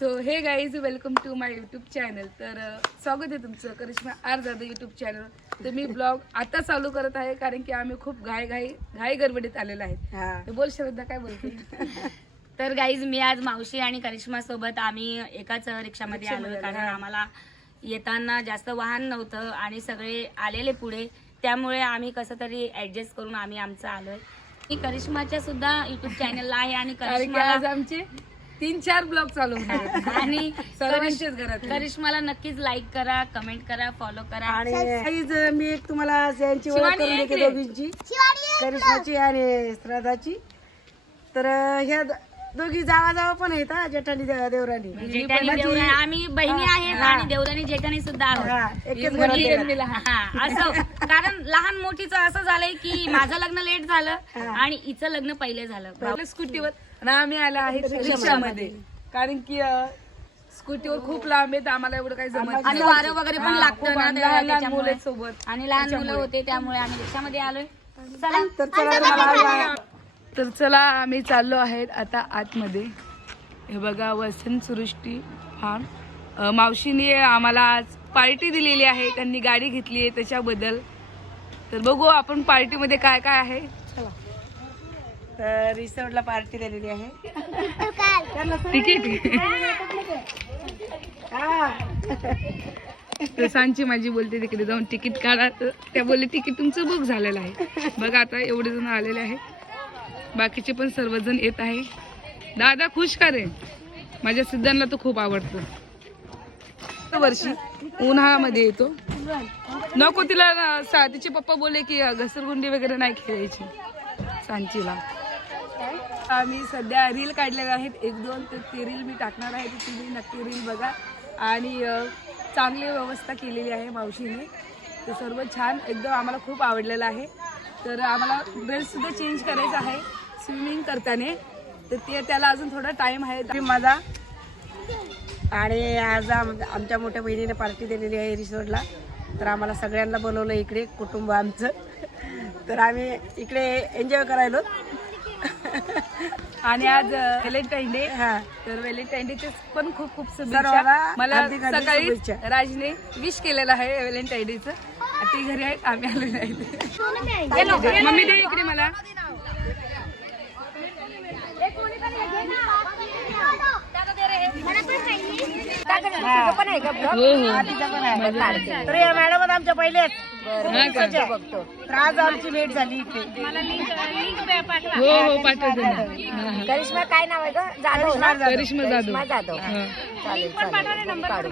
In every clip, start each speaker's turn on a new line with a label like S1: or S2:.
S1: So hey guys welcome to my YouTube channel तर अ, स्वागत आहे तुमचं Karishma R Jadhav YouTube channel तर मी ब्लॉग आता चालू करत आहे कारण की आम्ही खूप घाई घाई घाई गडबडीत आलेलो आहेत
S2: हा.
S1: तर बोल श्रद्धा काय बोलते?
S3: तर गाईज मी आज मावशी आणि करिश्मा सोबत आम्ही एकाच रिक्षामध्ये आलोय
S1: रिक्षामध्ये,
S3: कारण. आम्हाला येताना जास्त वाहन नव्हतं आणि सगळे आलेले पुढे. त्यामुळे आम्ही कसं तरी ऍडजस्ट करून आम्ही आमचं आलोय. मी करिश्माच्या सुद्धा युट्यूब चॅनलला आहे आणि
S1: कारण की आज
S3: करिश्माला
S1: आमचे तीन चार ब्लॉग चालू होणार.
S3: आणि
S1: सर्वांच्याच घरात
S3: करिश्माला नक्कीच लाईक करा कमेंट करा फॉलो करा.
S2: आणि मी एक तुम्हाला यांची ओळख
S1: शिवानी
S2: करून देते. दोघींची. करिश्माची आणि श्राद्धाची. तर अं, ह्या द- दोघी जावा जावा पण आहेत हा, जेठानी दे- देवरानी
S3: जेठानी
S2: माझी-
S3: देवरानी आम्ही बहिणी आहेत
S2: हा.
S3: आणि देवरानी जेठानी सुद्धा आहोत.
S2: एकच घरात
S1: मुलगी.
S3: हा असं कारण लहान मोठीचं असं झालंय की माझं लग्न लेट झालं. आणि हिचं लग्न पहिले झालं.
S1: स्कूटीवर. आणि आम्ही आलो आहेत रिक्षामध्ये. कारण की स्कूटीवर खूप लांब आहेत आम्हाला एवढं काही जमत
S3: आणि. वारं वगैरे पण लागतं ना
S1: लहान मुलं सोबत.
S3: आणि लहान मुलं. होते त्यामुळे आम्ही रिक्षामध्ये आलोय. चला.
S2: तर चला
S1: तर चला आम्ही चाललो आहेत आता आतमध्ये. हे बघा वसंत सृष्टी. फार्म मावशीने आम्हाला आज पार्टी दिलेली आहे. त्यांनी गाडी घेतली आहे त्याच्याबद्दल. तर बघू आपण पार्टीमध्ये काय काय आहे.
S2: तर रिसॉर्टला पार्टी दिलेली आहे.
S1: तिकीट.
S2: हा.
S1: तर सांची माझी बोलते तिकडे जाऊन तिकीट काढा. तर त्या बोलले तिकीट तुमचं बुक झालेलं आहे. बघा आता एवढे जण आलेले आहेत. बाकीचे पण सर्वजण येत आहे. दादा खुश का रे? माझ्या सिद्धांना तो खूप आवडतो. वर्षी उन्हाळ्यामध्ये येतो. नको तिला तिचे पप्पा बोलले की घसरगुंडी वगैरे नाही खेळायची. सांचीला. आम्ही सध्या रील काढलेल्या आहेत. एक दोन तर ते रील मी टाकणार आहे तर तुम्ही नक्की रील बघा. आणि चांगली व्यवस्था केलेली आहे मावशीने. ते सर्व छान एकदम आम्हाला खूप आवडलेलं आहे. तर आम्हाला ड्रेससुद्धा चेंज करायचा आहे स्विमिंग करताना. तर ते त्याला अजून थोडा टाईम आहे.
S2: माझा आणि आज आमच्या मोठ्या बहिणीने पार्टी दिलेली आहे रिसॉर्टला तर आम्हाला सगळ्यांना बोलवलं इकडे कुटुंब आमचं. तर आम्ही इकडे एन्जॉय करायलो.
S1: आणि आज व्हॅलेंटाईन डे.
S2: हा.
S1: तर व्हॅलेंटाईन डेचे पण खूप खूप शुभेच्छा. मला सकाळी. राजने विश केलेलं आहे व्हॅलेंटाईन डेचं ती घरी आहेत आम्ही आलेलो आहेत मम्मी दे इकडे मला. हो. हो
S2: तर या मॅडम आमच्या पहिले.
S1: हा का?
S2: तर आज आमची भेट झाली इथे.
S1: हो पाठवते ना.
S3: करिश्मा काय नाव आहे ग? जाधव
S2: करिश्मा जाधव.
S1: करिश्मा जाधव.
S3: जाधव.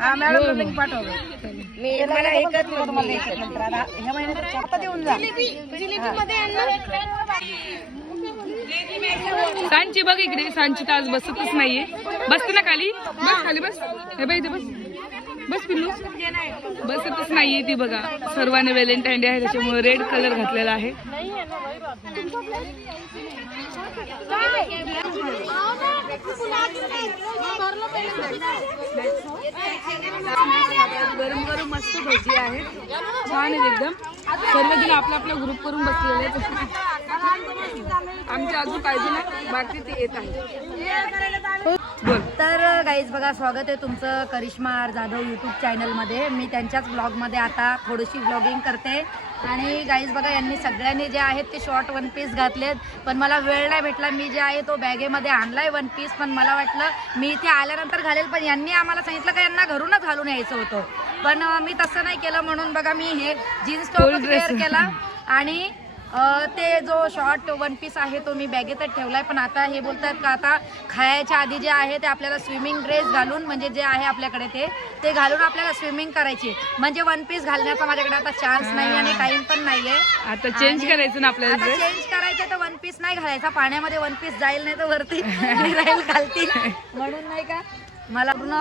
S1: हा.
S2: मॅडम लिंक पाठवलं
S3: मी
S2: मला एकच तुम्हाला एकच नंतर आता ह्या महिन्यात आता देऊन जा.
S1: सांची बघ इकडे सांची तर आज बसतच नाहीये. बसते ना खाली. बस खाली बस. हे बाई बस. बस पिल्लू. बसतच नाहीये ती बघा. सर्वांनी व्हॅलेंटाईन डे आहे त्याच्यामुळे रेड कलर घातलेला आहे. गरम गरम मस्त भजी आहे छान आहे एकदम. सर्वजण आपल्या आपल्या ग्रुप करून बसलेले आमच्या अजून पाहिजे ना बाकी ते येत आहे
S3: तर गाईज बघा स्वागत आहे तुमचं करिश्मा आर जाधव यूट्यूब चॅनलमध्ये मी त्यांच्याच ब्लॉगमध्ये आता थोडीशी ब्लॉगिंग करते. आणि गाईज बघा यांनी सगळ्यांनी जे आहेत ते शॉर्ट वन पीस घातलेत. पण मला वेळ नाही भेटला. मी जे आहे तो बॅगेमध्ये आणलाय वन पीस पण मला वाटलं मी इथे आल्यानंतर घालेल. पण यांनी आम्हाला सांगितलं का यांना घरूनच घालून यायचं होतं. पण मी तसं नाही केलं म्हणून बघा मी हे जीन्स टॉप. वेअर केला. आणि ते जो शॉर्ट वन पीस आहे तो मी बॅगेतच ठेवलाय. पण आता हे बोलतात का आता खायच्या आधी जे आहे ते आपल्याला स्विमिंग ड्रेस घालून म्हणजे जे आहे आपल्याकडे ते ते घालून आपल्याला स्विमिंग करायची. म्हणजे वन पीस घालण्याचा माझ्याकडे आता चान्स नाही आणि टाइम पण नाहीये.
S1: आता चेंज करायचं ना आपल्याला
S3: चेंज करायचं तर वन पीस नाही घालायचा. पाण्यामध्ये वन पीस जाईल नाही तर वरती राहील खालती. म्हणून नाही का मला पूर्ण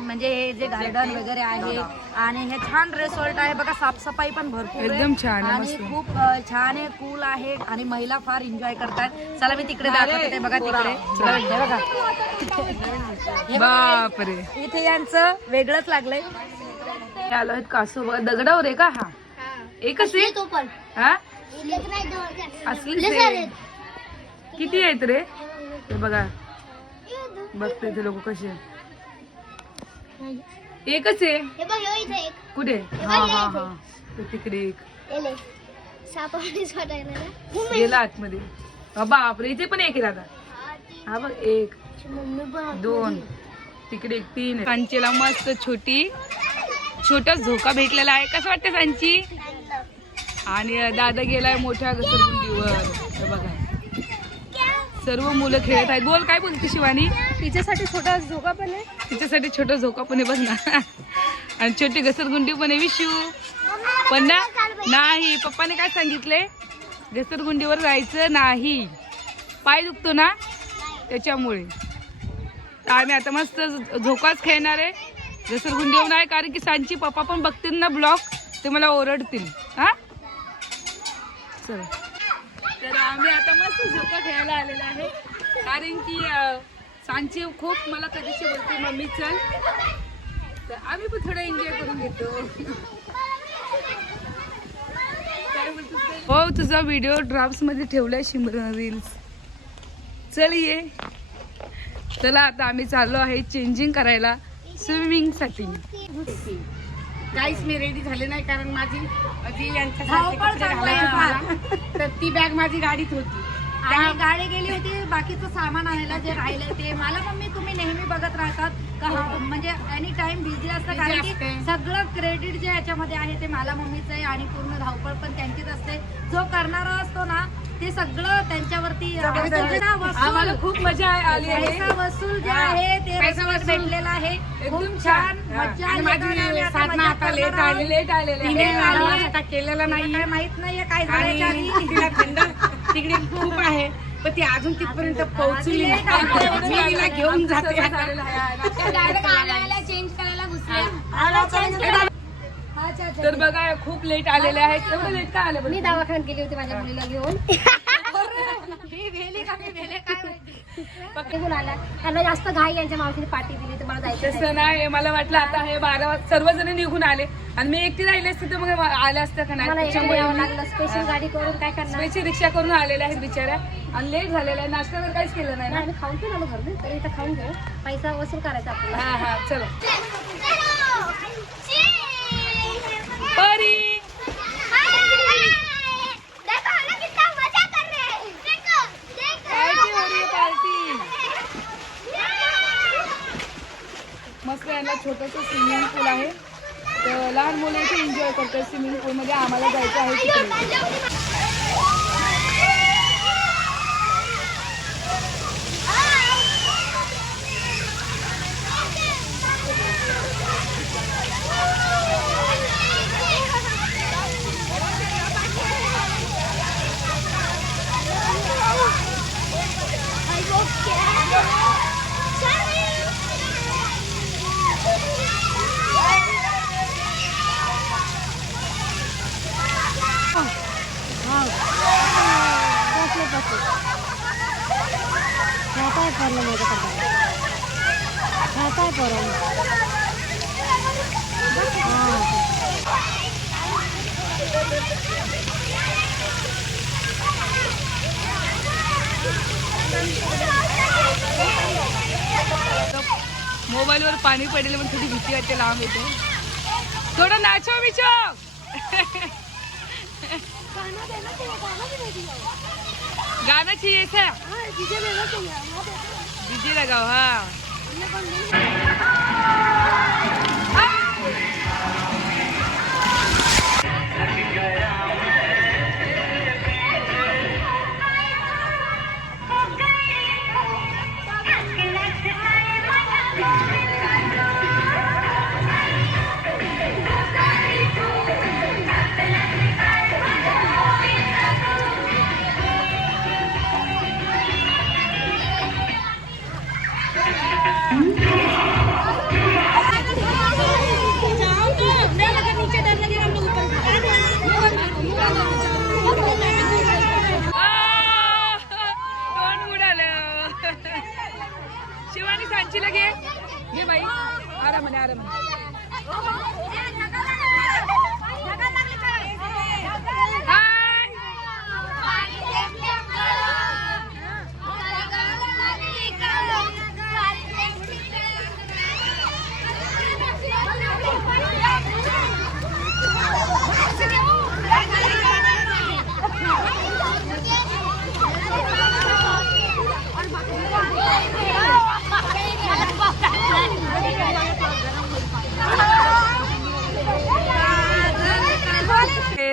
S3: म्हणजे हे जे गार्डन वगैरे आहे आणि हे छान रिसॉर्ट आहे. बघा साफसफाई पण भरपूर आहे.
S1: एकदम छान
S3: आणि. खूप छान आहे कूल आहे आणि महिला फार एन्जॉय करतात. चला मी तिकडे दाखवते ते बघा तिकडे. हे बघा.
S1: बापरे.
S3: इथे यांचं वेगळंच लागलंय.
S1: आलो आहेत बघा. दगडावर आहे का हा? एकच आहे? हा? आहे किती आहेत रे? बघा. बघते ते लोक कसे आहेत. एकच आहे.
S4: हे बघ ह्यो इथे एक.
S1: कुठे? हा हा हा तो तिकडे एक.
S4: ना.
S1: गेला आतमध्ये. हा, बापरे इथे पण एक आहे दादा. हा बघ एक
S4: मम्मी पण
S1: दोन तिकडे एक तीन आहे. सांचीला मस्त छोटी छोटा झोका भेटलेला आहे. कसं वाटतं सांची आणि दादा गेलाय मोठ्या घसरगुंडीवर. हे बघा. सर्व मुलं खेळत आहेत. बोल काय बोलते शिवानी?
S4: तिच्यासाठी छोटा झोका पण आहे.
S1: तिच्यासाठी छोटा झोका पण आहे बघ ना. आणि छोटी घसरगुंडी पण आहे विशू. पण ना नाही. पप्पाने काय सांगितले घसरगुंडीवर जायचं नाही. पाय दुखतो ना? त्याच्यामुळे. आम्ही आता मस्त झोकाच खेळणार आहे. घसरगुंडीवर नाही कारण की सांची पप्पा पण बघतील ना ब्लॉक ते मला ओरडतील. हा? चला. तर आम्ही आता मस्त झोका खेळायला आलेला आहे. कारण की सांची खूप मला कधीची बोलते मम्मी चल. तर आम्ही पण थोडं एन्जॉय करून घेतो? हो तुझा व्हिडिओ ड्राफ्टमध्ये ठेवलाय शिमरन रील्स चल ये. चला आता आम्ही चाललो आहे चेंजिंग करायला स्विमिंगसाठी.
S2: काहीच मी रेडी झाले नाही कारण माझी यांच्या
S3: फार.
S2: तर ती बॅग माझी गाडीत होती.
S3: आणि गाडी गेली होती बाकीचं सामान आणायला जे राहिलंय ते मला मम्मी तुम्ही नेहमी बघत राहतात का हा म्हणजे एनी टाइम बिझी असतं कारण की
S2: असते.
S3: सगळं क्रेडिट जे याच्यामध्ये आहे ते मला मम्मीचं आहे आणि पूर्ण धावपळ पण त्यांचीच असते जो करणारा असतो ना ते सगळं त्यांच्यावरती
S1: आम्हाला खूप मजा आली आहे
S3: पैसा वसूल जे
S2: हा.
S3: आहे ते
S2: पैसा
S3: respect
S2: वसूल.
S3: भेटलेलं आहे खूप
S1: एकदम
S3: छान
S2: हा. आणि
S3: आणि आता
S2: साधना
S3: मजा
S2: आता लेट
S3: करणार आहोत.
S2: आली.
S1: लेट आलेले
S2: तिने
S1: आहे.
S2: केलेला नाही
S3: काय माहीत नाहीये काय
S2: आणि
S3: झालं याच्या आधी.
S2: तिला थंड तिकडे खूप आहे. पण ती अजून तिथपर्यंत पोहोचली नाही. मी तिला घेऊन जाते.
S1: तर बघा खूप लेट आलेले आहेत. एवढं लेट का आले
S4: मी दवाखान्यात गेली होती माझ्या मुलीला घेऊन.
S3: मी भेली का मी भेले काय माहिती.
S4: निघून आला. त्यांना जास्त घाई यांच्या मावशीने पाठी दिली तर मला जायचं नाही.
S1: तसं नाही मला वाटलं आता हे बारा वाज- सर्वजण निघून आले. आणि मी एकटी राहिले असते तर मग आल्या असत्या का
S4: मला
S1: नाही
S4: एकटं
S1: त्याच्यामुळे
S4: यावं लागलं. स्पेशल गाडी करून काय करणार?
S1: स्पेशल रिक्षा करून आलेल्या आहेत बिचाऱ्या. आणि लेट झालेला आहे. नाश्ता तर काहीच केलं नाही ना?
S4: नाही, आम्ही खाऊन पण आलो घरून. तरी इथं खाऊन घेऊ पैसा वसूल करायचा आपल्याला.
S1: हा हा चलो. परी पार्टी हो रही है, पार्टी मस्त यांना छोटंसं स्विमिंग पूल आहे. तर लहान मुलं इथे एन्जॉय करतात स्विमिंग पूलमध्ये आम्हाला जायचं आहे तिकडे. पाणी पडलेलं पण थोडी भीती वाटते लांब येते. थोडं नाचो बिचो गाना चाहिए क्या डीजे लगाओ हाँ.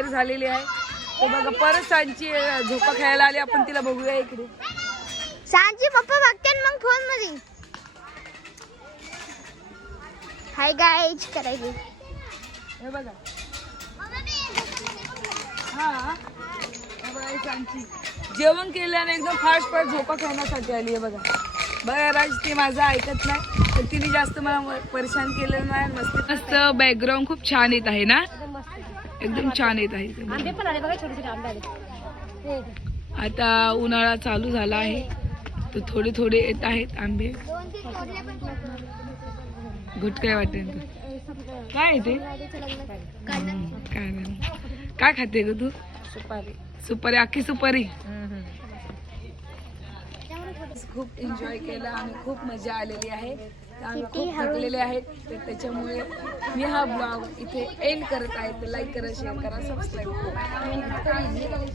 S1: झालेली आहे. तर बघा परत सांची झोपा खेळायला आली. आपण तिला बघूया इकडे.
S5: सांची पप्पा बघते मग फोनमध्ये हाय गाईज करायची
S1: हे बघा. हा. हे बघा ही सांची. जेवण केल्याने एकदम फास्ट फास्ट झोपा खेळण्यासाठी आली आहे बघा. बघा राज ती माझं ऐकत नाही. तर तिने जास्त मला परेशान केलेलं नाही मस्त मस्त बॅकग्राऊंड खूप छान येत आहे ना?
S4: एकदम
S1: छान येत आहे. आता उन्हाळा चालू झाला आहे. तर थोडे थोडे येत आहेत आंबे. घुटकाय वाटेल काय येते काय नाही. काय खाते ग तू?
S2: सुपारी.
S1: सुपारी अख्खी सुपारी? खूप एन्जॉय केला. आणि खूप मजा आलेली आहे. तर आम्ही खूप थकलेले आहेत. तर त्याच्यामुळे मी हा ब्लॉग इथे एंड करत आहे. तर लाईक करा शेअर करा सबस्क्राईब करा.